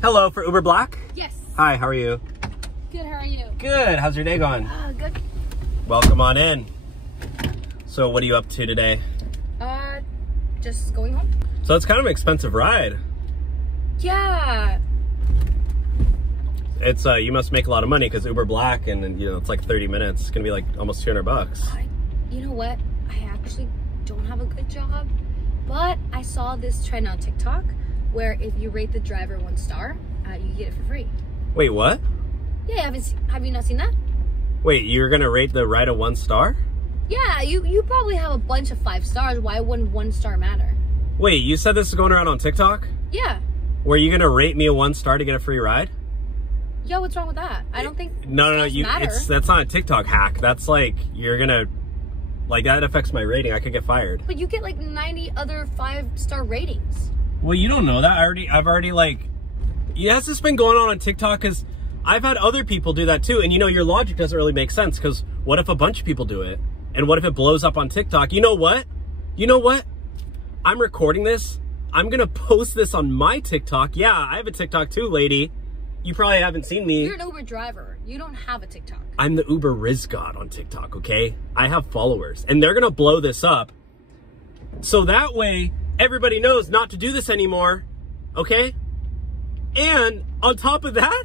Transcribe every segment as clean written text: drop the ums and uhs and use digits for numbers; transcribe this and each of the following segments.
Hello, for Uber Black? Yes. Hi, how are you? Good, how are you? Good, how's your day going? Good. Welcome on in. So what are you up to today? Just going home. So it's kind of an expensive ride. Yeah. It's, you must make a lot of money because Uber Black and, you know, it's like 30 minutes. It's gonna be like almost 200 bucks. You know what? I actually don't have a good job, but I saw this trend on TikTok where if you rate the driver 1 star, you get it for free. Wait, what? Yeah, have you not seen that? Wait, you're gonna rate the ride a 1 star? Yeah, you probably have a bunch of 5 stars. Why wouldn't 1 star matter? Wait, you said this is going around on TikTok? Yeah. Were you gonna rate me a 1 star to get a free ride? Yo, what's wrong with that? I don't think No, that's not a TikTok hack. That's like, you're gonna, like, that affects my rating. I could get fired. But you get like 90 other 5-star ratings. Well, you don't know that. I've already like, yes, it's been going on TikTok because I've had other people do that too. And you know, your logic doesn't really make sense because what if a bunch of people do it? And what if it blows up on TikTok? You know what? I'm recording this. I'm gonna post this on my TikTok. Yeah, I have a TikTok too, lady. You probably haven't seen me. You're an Uber driver. You don't have a TikTok. I'm the Uber Riz God on TikTok, okay? I have followers and they're gonna blow this up. So that way, everybody knows not to do this anymore, okay? And on top of that,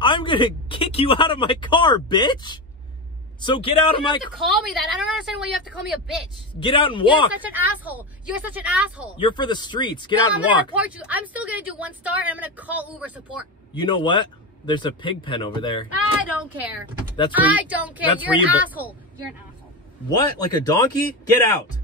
I'm gonna kick you out of my car, bitch. So get out of my car. You have to call me that. I don't understand why you have to call me a bitch. Get out and walk. You're such an asshole. You're such an asshole. You're for the streets. Get out and walk. I'm gonna report you. I'm still gonna do 1 star and I'm gonna call Uber support. You know what? There's a pig pen over there. I don't care. That's where I don't care. You're an asshole. You're an asshole. What? Like a donkey? Get out.